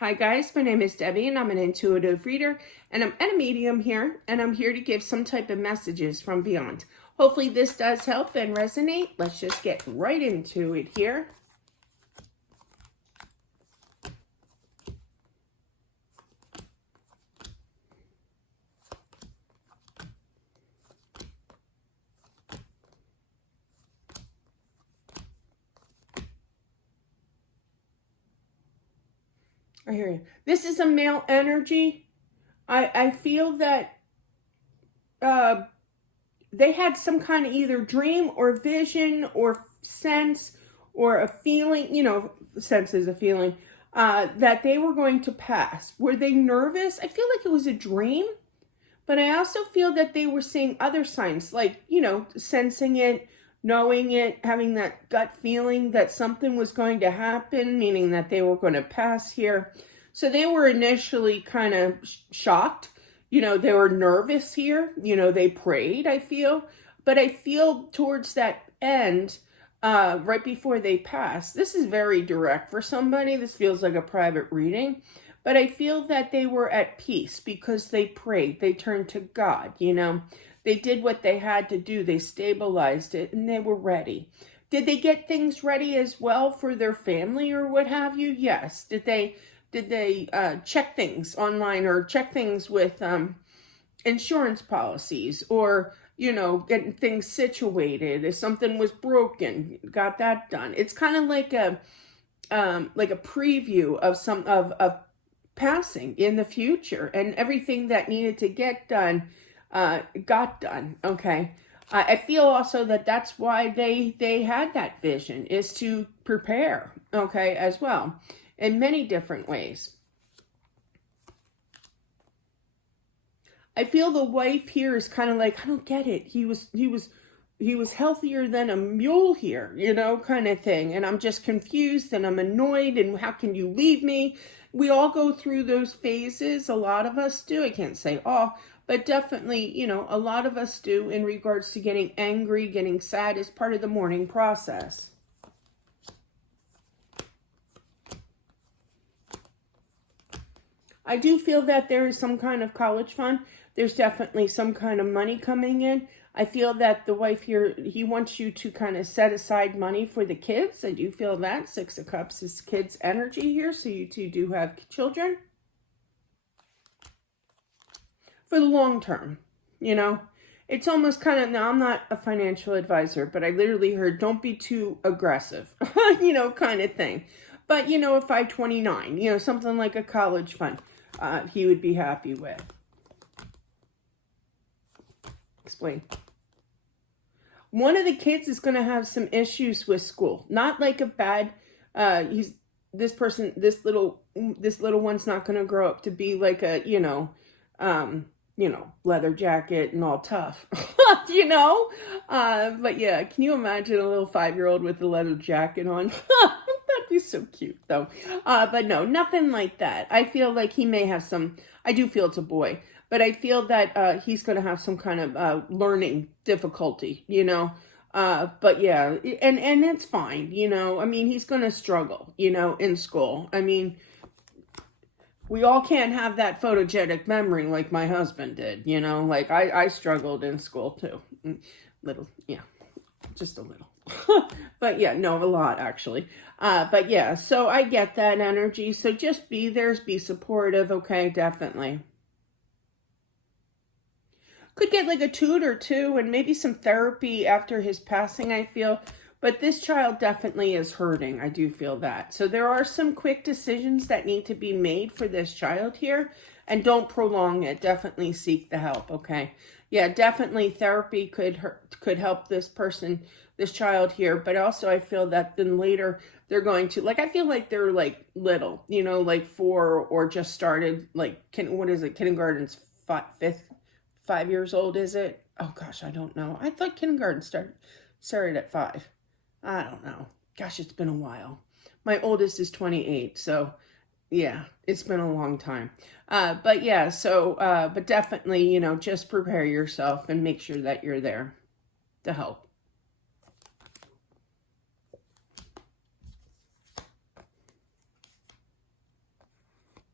Hi guys, my name is Debbie and I'm an intuitive reader and I'm a medium here and I'm here to give some type of messages from beyond. Hopefully this does help and resonate. Let's just get right into it here. I hear you. This is a male energy. I feel that they had some kind of either dream or vision or sense or a feeling, sense is a feeling, that they were going to pass. Were they nervous? I feel like it was a dream, but I also feel that they were seeing other signs, like, sensing it, knowing it, having that gut feeling that something was going to happen, meaning that they were going to pass here. So they were initially kind of shocked. They were nervous here. They prayed, I feel. But I feel towards that end, right before they pass, this is very direct for somebody. This feels like a private reading. But I feel that they were at peace because they prayed. They turned to God, They did what they had to do. They stabilized it and they were ready. Did they get things ready as well for their family or what have you? Yes. Did they check things online or check things with insurance policies or, getting things situated? If something was broken, got that done. It's kind of like a preview of some of passing in the future, and everything that needed to get done got done. Okay. I feel also that that's why they had that vision, is to prepare, okay, as well, in many different ways. I feel the wife here is kind of like, I don't get it. He was healthier than a mule here, kind of thing. And I'm just confused and I'm annoyed. And how can you leave me? We all go through those phases. A lot of us do. I can't say all, but definitely, a lot of us do in regards to getting angry, getting sad as part of the mourning process. I do feel that there is some kind of college fund. There's definitely some kind of money coming in. I feel that the wife here, he wants you to kind of set aside money for the kids. I do feel that. Six of Cups is kids' energy here, so you two do have children. For the long term, It's almost kind of, now I'm not a financial advisor, but I literally heard, don't be too aggressive, kind of thing. But, a 529, something like a college fund, he would be happy with. Explain. One of the kids is going to have some issues with school. Not like a bad, this little one's not going to grow up to be like a, leather jacket and all tough, but yeah, can you imagine a little 5-year-old with a leather jacket on? That'd be so cute though. But no, nothing like that. I feel like he may have some, I do feel it's a boy, but I feel that he's going to have some kind of learning difficulty, but yeah, and it's fine, I mean, he's going to struggle, in school. I mean, we all can't have that photogenic memory like my husband did, like I struggled in school too. Little, yeah, just a little. But yeah, no, a lot actually. But yeah, so I get that energy. So just be there, be supportive. Okay, definitely. Could get like a tutor too, and maybe some therapy after his passing, I feel. But this child definitely is hurting. I do feel that. So there are some quick decisions that need to be made for this child here. And don't prolong it. Definitely seek the help, okay? Yeah, definitely therapy could help this person, this child here. But also I feel that then later they're going to, like, I feel like they're like little, like 4 or just started, like, what is it? Kindergarten's 5 years old, is it? Oh gosh, I don't know. I thought kindergarten started at 5. I don't know. Gosh, it's been a while. My oldest is 28, so yeah, it's been a long time. But yeah, so, but definitely, just prepare yourself and make sure that you're there to help.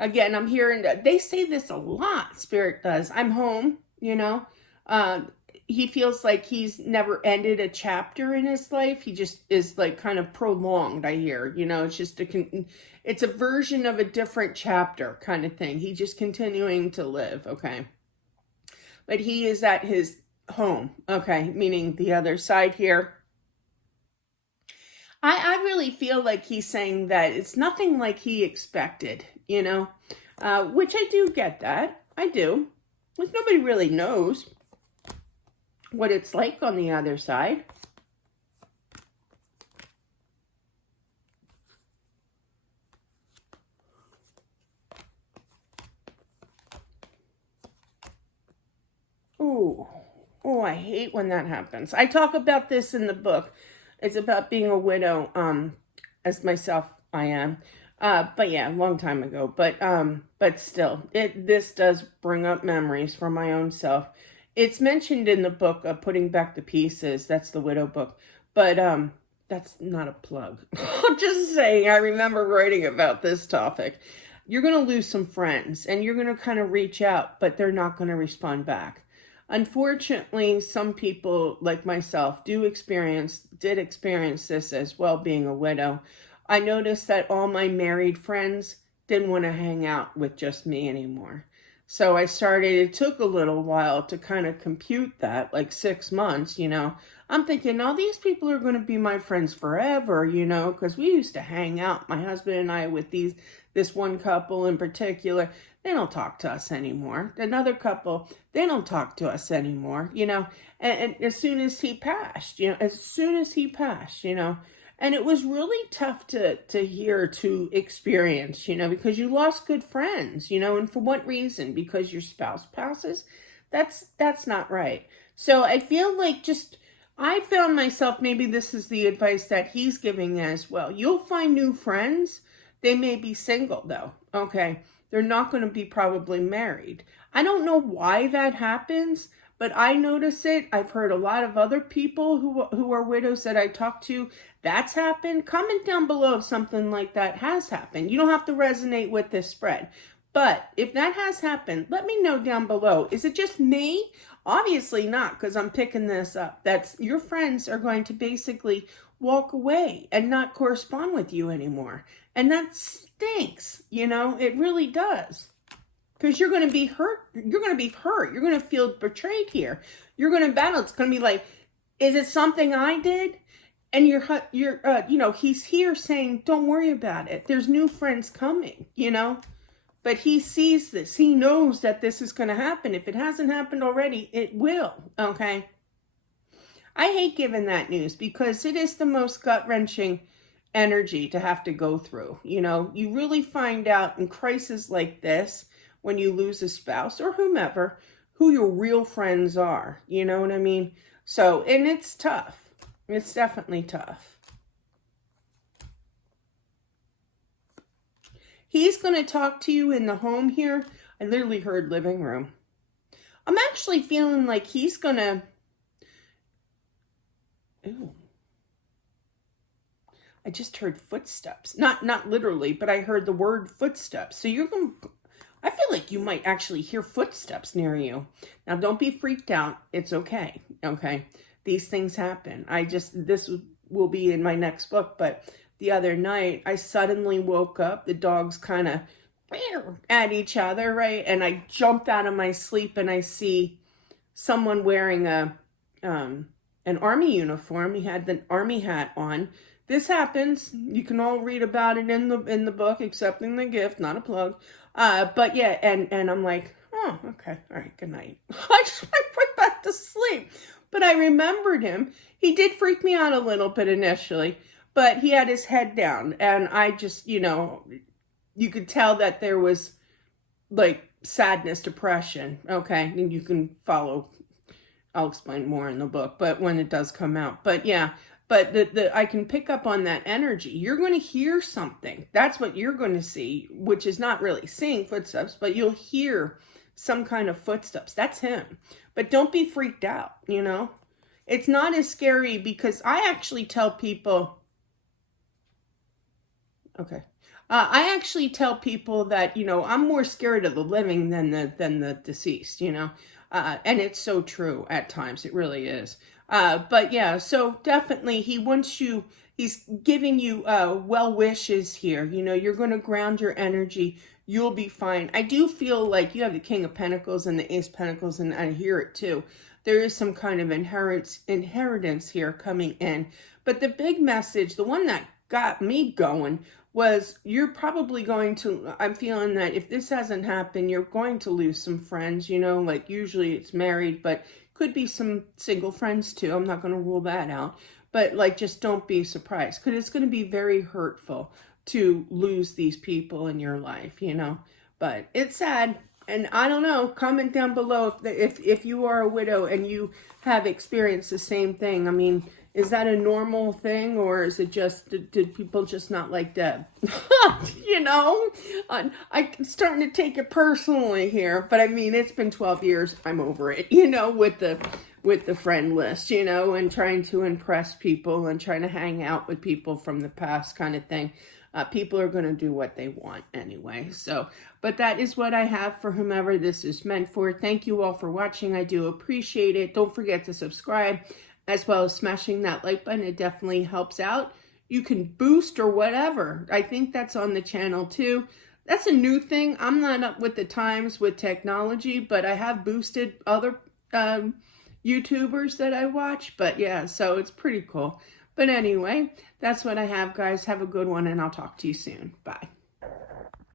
Again, I'm hearing that they say this a lot, Spirit does. I'm home, you know. Uh, he feels like he's never ended a chapter in his life. He just is like kind of prolonged, I hear. You know, it's just it's a version of a different chapter kind of thing. He just continuing to live, okay. But he is at his home, okay, meaning the other side here. I really feel like he's saying that it's nothing like he expected, you know, which I do get that. I do. Because nobody really knows what it's like on the other side. Ooh, oh, I hate when that happens. I talk about this in the book. It's about being a widow, as myself I am. But yeah, a long time ago. But still, this does bring up memories from my own self. It's mentioned in the book, Putting Back the Pieces. That's the widow book. But that's not a plug. I'm just saying, I remember writing about this topic. You're going to lose some friends, and you're going to kind of reach out, but they're not going to respond back. Unfortunately, some people like myself did experience this as well, being a widow. I noticed that all my married friends didn't want to hang out with just me anymore. So it took a little while to kind of compute that, like 6 months, you know. I'm thinking, oh, these people are going to be my friends forever, you know, because we used to hang out, my husband and I, with this one couple in particular. They don't talk to us anymore. Another couple, they don't talk to us anymore, you know. And as soon as he passed, you know, and it was really tough to hear, to experience, you know, because you lost good friends, you know, and for what reason? Because your spouse passes? That's not right. So I feel like I found myself, maybe this is the advice that he's giving as well. You'll find new friends. They may be single though, okay? They're not going to be probably married. I don't know why that happens, but I notice it. I've heard a lot of other people who are widows that I talk to, that's happened. Comment down below if something like that has happened. You don't have to resonate with this spread. But if that has happened, let me know down below. Is it just me? Obviously not, because I'm picking this up. That's your friends are going to basically walk away and not correspond with you anymore. And that stinks, you know, it really does. Because you're going to be hurt. You're going to be hurt. You're going to feel betrayed here. You're going to battle. It's going to be like, is it something I did? And you know, he's here saying, don't worry about it. There's new friends coming, you know. But he sees this. He knows that this is going to happen. If it hasn't happened already, it will, okay? I hate giving that news because it is the most gut-wrenching energy to have to go through. You know, you really find out in crises like this, when you lose a spouse or whomever, who your real friends are. You know what I mean? So, and it's tough. It's definitely tough. He's going to talk to you in the home here. I literally heard living room. I'm actually feeling like he's going to... Ooh. I just heard footsteps. Not literally, but I heard the word footsteps. So you're going to... I feel like you might actually hear footsteps near you. Now, don't be freaked out. It's okay. Okay? These things happen. This will be in my next book, but the other night, I suddenly woke up. The dogs kind of at each other, right? And I jumped out of my sleep and I see someone wearing an army uniform. He had the army hat on. This happens. You can all read about it in the book, Accepting the Gift, not a plug. But yeah, and I'm like, oh, okay, all right, good night. I just went right back to sleep. But I remembered him. He did freak me out a little bit initially, but he had his head down, and I just, you know, you could tell that there was like sadness, depression, okay? And you can follow, I'll explain more in the book, but when it does come out. But yeah, but I can pick up on that energy. You're going to hear something. That's what you're going to see, which is not really seeing footsteps, but you'll hear some kind of footsteps. That's him. But don't be freaked out, you know? It's not as scary because I actually tell people, Okay. I actually tell people that, I'm more scared of the living than the deceased, and it's so true at times. It really is. But yeah, so definitely he's giving you well wishes here. You're going to ground your energy. You'll be fine. I do feel like you have the King of Pentacles and the Ace of Pentacles, and I hear it too. There is some kind of inheritance here coming in. But the big message, the one that got me going, was you're probably going to, I'm feeling that if this hasn't happened, you're going to lose some friends, like usually it's married, but could be some single friends too. I'm not going to rule that out. But like, just don't be surprised, because it's going to be very hurtful to lose these people in your life, But it's sad. And I don't know, comment down below if you are a widow and you have experienced the same thing. I mean, is that a normal thing, or is it just, did people just not like Deb? I'm starting to take it personally here, but I mean, it's been 12 years. I'm over it, with the friend list, and trying to impress people and trying to hang out with people from the past kind of thing. People are going to do what they want anyway. So, but that is what I have for whomever this is meant for. Thank you all for watching. I do appreciate it. Don't forget to subscribe, as well as smashing that like button. It definitely helps out. You can boost or whatever. I think that's on the channel too. That's a new thing. I'm not up with the times with technology, but I have boosted other YouTubers that I watch. But yeah, so it's pretty cool. But anyway, that's what I have, guys. Have a good one, and I'll talk to you soon. Bye.